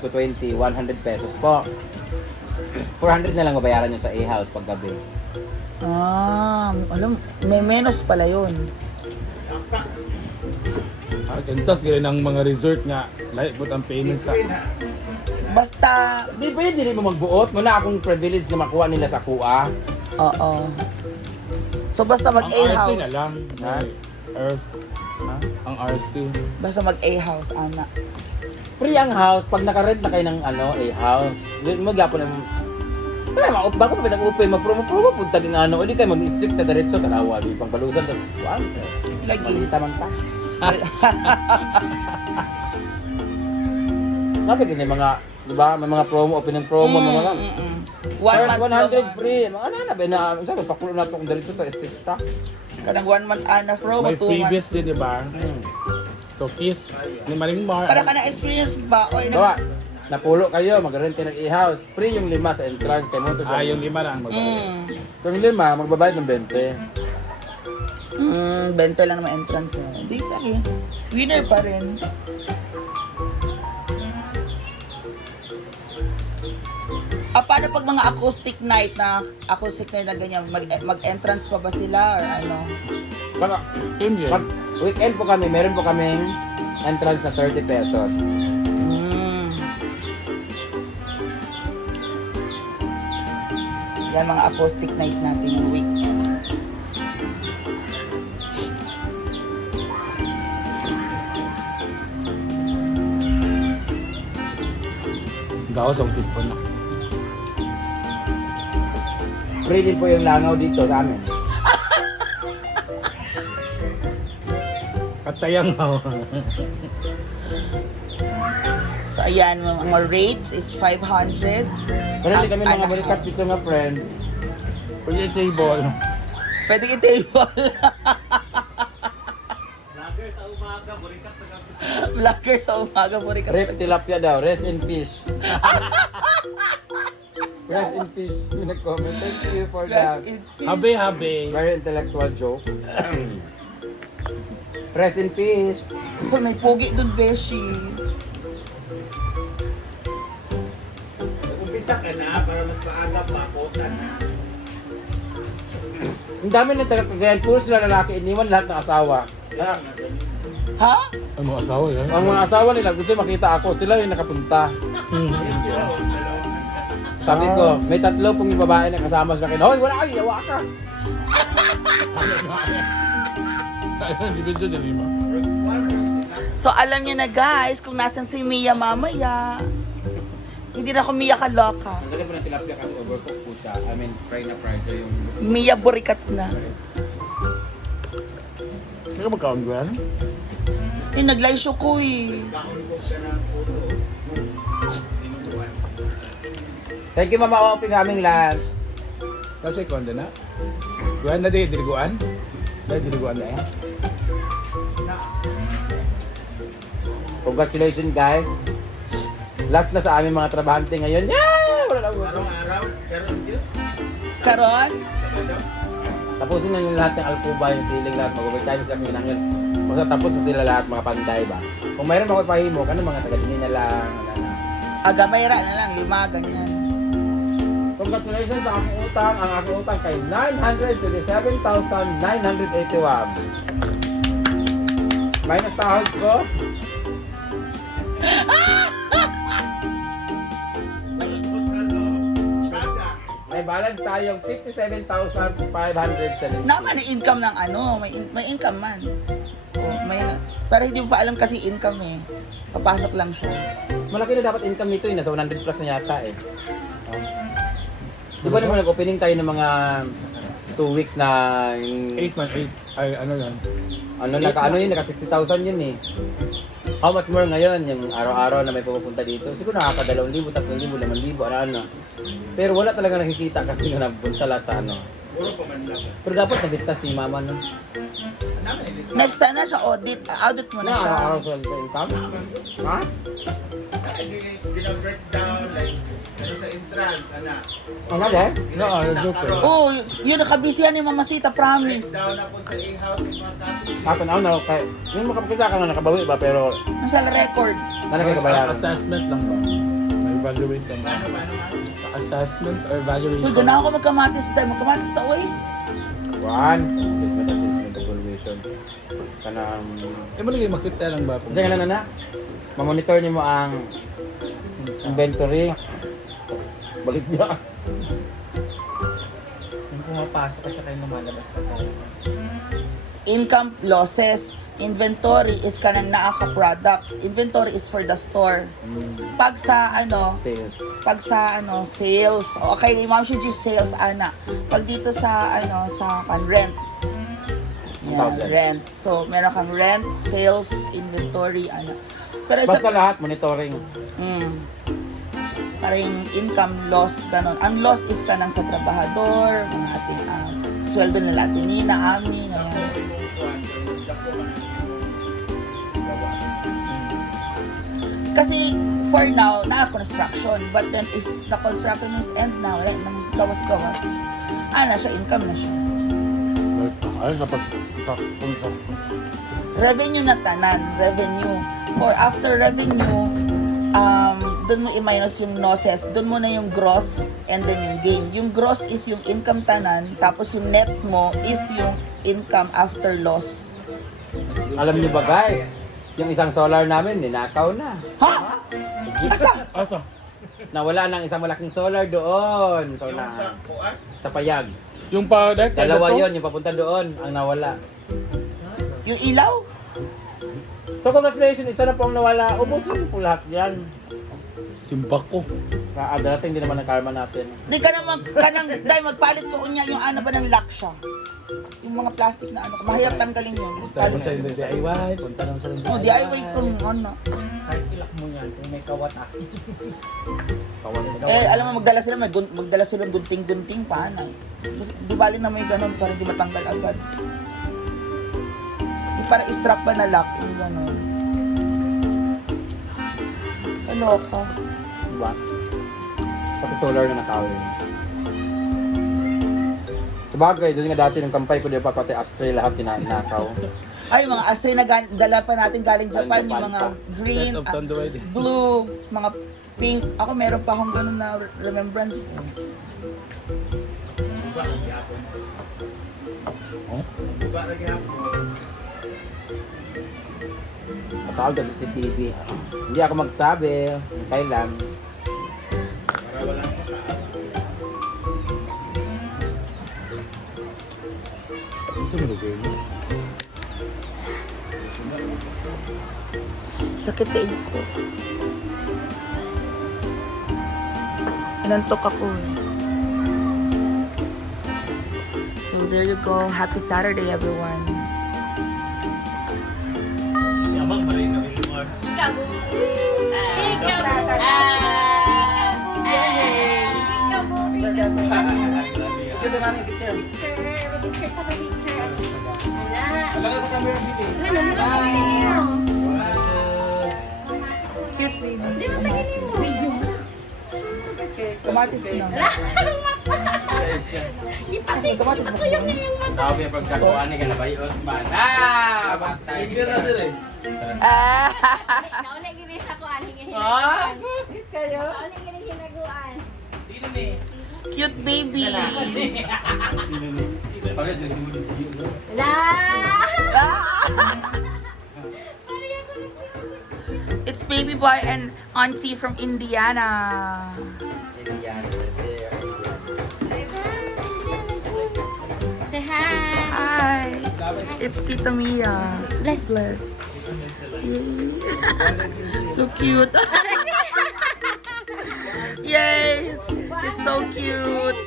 to 20, 100 pesos po. 400 na lang mabayaran nyo sa A-house paggabi. Alam, may menos pala yun. Gantas gaya ng mga resort nga. Lahat po ang payment sa... Basta, Di ba yun, dili mo magbuot? Muna akong privilege na makuha nila sa kuha. oo. So basta Ang RC na mag-A-house. lang. Ha? Earth. Ha? Ang RC. Basta mag-A-house, ana. Free ang house pag nakarent na kayo ng A-house. Yun mo gapo ng... Diba, bago pa nag-upay, mapromo-promo punta ng o di kayo mag-stick na diretso, tanawa, di pang balusan, tas, wow, Lagi. malita man pa. Sabi ganyan mga, di ba, may mga promo, opening promo, mga One first month 100 free, mga ano na ba na, sabi, pakulo na ito kung diretso sa estikta. Kanang 1 month ana promo, May 2 freebies months. din, di ba? So, kiss ni Maring Mar. Para ka na experience ba? Oy, Diba, napulo kayo, mag-rent kayo ng e-house, free yung 5 sa entrance, kay mo to siya. Yung 5 lang magbayad. Yung 5, magbabayad ng 20. 20 lang naman entrance na. Hindi tayo. Winner pa rin. Paano pag mga acoustic night na ganyan, mag-entrance pa ba sila or ano? Pag, Hindi. pag weekend po kami, meron po kaming entrance na 30 pesos. Yan mga acoustic night natin yung weekend. Gawas ang sipon na. Free din po yung langaw dito sa amin. Katayang ako. So ayan, mga rates is 500. Pero hindi kami mga Ang balikat dito nga friend. Pwede table. Pwede i-table. Vlogger sa umaga, burikat Rep tilapia daw, rest in peace. Rest in peace. Yung nag-comment, thank you for that. Habe. Very intellectual joke. Rest in peace. Uy, may pogi dun, Beshi. Umpisa ka na para mas maaga makota na. Ang dami ng taga-Cagayan, puro sila lalaki, iniwan lahat ng asawa. Kaya, Ha? Ang mga asawa yan. ang mga asawa nila, gusto makita ako, sila yung nakapunta. Sabi ko, may 3 pong babae na kasama sa akin. Hoy, wala kayo, yawa ka! Kaya hindi video din lima. So alam niyo na guys, kung nasan si Mia mamaya. Hindi na ako Mia kaloka. Ang galing po ng tilapia kasi overcook po siya. I mean, fry na fry. So yung... Mia burikat na. Kaya magkaon ko yan? Naglay siya ko eh. Thank you, Mama Oping, aming lunch. Kasi ko na. Guan na di, diliguan? Dahil diliguan na eh. Congratulations, guys. Last na sa aming mga trabahante ngayon. Yeah! Wala na Araw-araw, pero hindi. Karon? Tapusin na nila lahat ng alcuba, yung ceiling lahat. Mag-overtime sila kung inangin. Basta tapos na sila lahat, mga panday ba? Kung mayroon ako ipahimo, ano mga taga-dini na lang. Ano na. Agamayra na lang, 5 ganyan. Congratulations sa aking utang. Ang aking utang kay 927,981. Minus sahod ko. May balance tayong 57,570. Naman ang income ng ano, may income man. May, pero hindi mo pa alam kasi income eh. Papasok lang siya. Malaki na dapat income nito eh. Nasa 100 plus na yata eh. Di ba naman nag-opening tayo ng mga 2 weeks na 8 man, 8. Ay, ano yan? naka 60,000 yun eh. How much more ngayon yung araw-araw na may pupunta dito? Siguro nakaka 2,000, 3,000, 5,000, ano. Pero wala talaga nakikita kasi nga nagpunta lahat sa ano. Puro pa man lang. Pero dapat nag-lista si mama no. Next time na siya audit, audit mo na Na siya. araw-araw sweldo income? Ha? Bina-breakdown, like, ano sa entrance. France, anak. Ano dahil? No, joke. Oh, yun nakabisihan ni Mamasita, promise. Breakdown na po sa A-house yung mga kapit. Ako na na, kaya, yung makapagkita ka na nakabawi ba, pero Nasa record. nalagay ka bayaran. Assessment lang ba? May evaluate lang ba? Paano? Assessments or evaluation? Uy, ganahan ko magkamatis tayo. Magkamatis tayo, uy. One, assessment, evaluation. Kanang, Eh, malagay makita lang ba? kasi nga na, mamonitor niyo mo ang inventory. Balik niya. Yung pumapasok at saka yung lumalabas na tayo. Income losses. Inventory is kanang naa ka product. Inventory is for the store. Pag sa sales. Okay, ma'am, she just sales ana. Pag dito sa rent. Yan, rent. So, meron kang rent, sales, inventory, ano. Pero Basta lahat, monitoring. para yung income loss, ganon. Ang loss is kanang sa trabahador, mga ating sweldo nila, tinina, ami, ngayon. Kasi for now, construction. But then if the construction is end na, wala nang gawas-gawas, siya, income na siya. Ay, dapat Revenue na tanan, revenue. For after revenue, doon mo i-minus yung losses, doon mo na yung gross and then yung gain. Yung gross is yung income tanan, tapos yung net mo is yung income after loss. Alam niyo ba guys, yung isang solar namin, ninakaw na. Ha? Asa? Asa? Nawala ng isang malaking solar doon. So Yung na, sa kuan, sa Payag. Yung product? Dalawa yon yung papunta doon, ang nawala. Yung ilaw? So congratulations, isa na po ang nawala. Ubusin po lahat yan. Simbak ko. Darating din naman ang karma natin. Di ka naman, dahil magpalit ko unya yung ba ng laksya. Yung mga plastic na mahirap tanggalin yun. Punta sa DIY, punta lang sa Oh, DIY kung ano. Kahit ilak mo yan, kung may kawat Alam mo, magdala sila ng gunting-gunting pa, Di bali na may ganun para di matanggal agad. Yung para strap ba na lock, yung ganun. Kaloka. Diba? Pati solar na nakawin. Sabagay, doon nga dati ng kampay ko, di ba, pati Astray lahat tinanakaw. Ay, mga astray na dala pa natin galing Japan, yung mga green, Set of Tanduay din. blue, mga pink. Ako meron pa akong ganun na remembrance. buba ng yapon. Buba ng yapon. Matawag ka sa CCTV. Hindi ako magsabi. Kailan. Para walang makaawa. Gusto mo rin yun? Sakit sa ig ko. Inantok ako eh. So there you go. Happy Saturday, everyone. Yamang ba rin na rin mo? Ito namin picture. Cute baby. Kamatis na. Ay, kamatis na. Sabi ang pagkakuan ni Ganabayot man. Patay. Nauna gini sa ko aning Bakit kayo? Nauna gini hinaguan. Cute baby. La. It's baby boy and auntie from Indiana. Say hi. Hi. It's Tita Mia. Bless. Yay. So cute. Yay. It's so cute.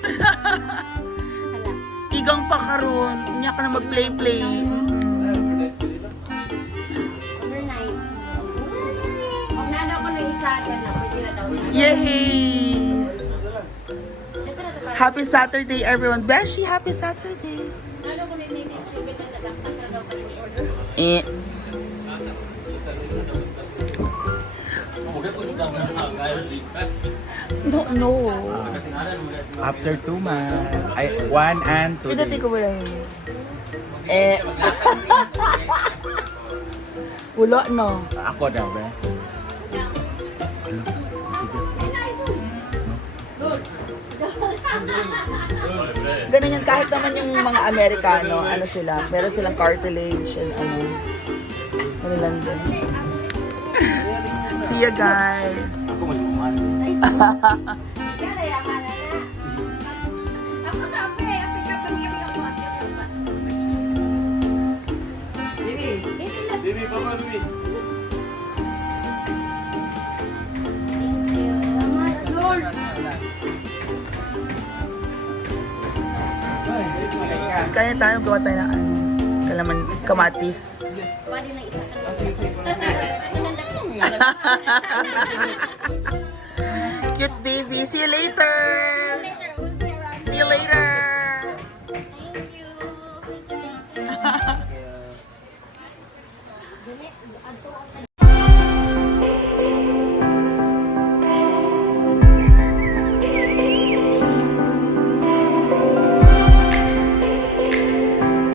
Igang pa karon. Unya ka na mag-play-play. Overnight. Kung nana ko ng isa, yan na. Pwede na daw. Yay. Ito na ito. Happy Saturday, everyone. Beshi, happy Saturday. Nana ko nini tribute na dapat na daw pa ni order. Eh. No. After 2 months. Ay, 1 and 2 Pidati days. ko ba lang? Wala no. Ako daw, be. Ganun yan, kahit naman yung mga Amerikano, ano sila, meron silang cartilage and ano lang din. See ya guys! Ako magmumahal. Ako sabi, api ka pang iri ako at Dili pa man, Dili. Lord. Kaya tayo gawa tayo ng kamatis. Pwede na isa ka lang. Cute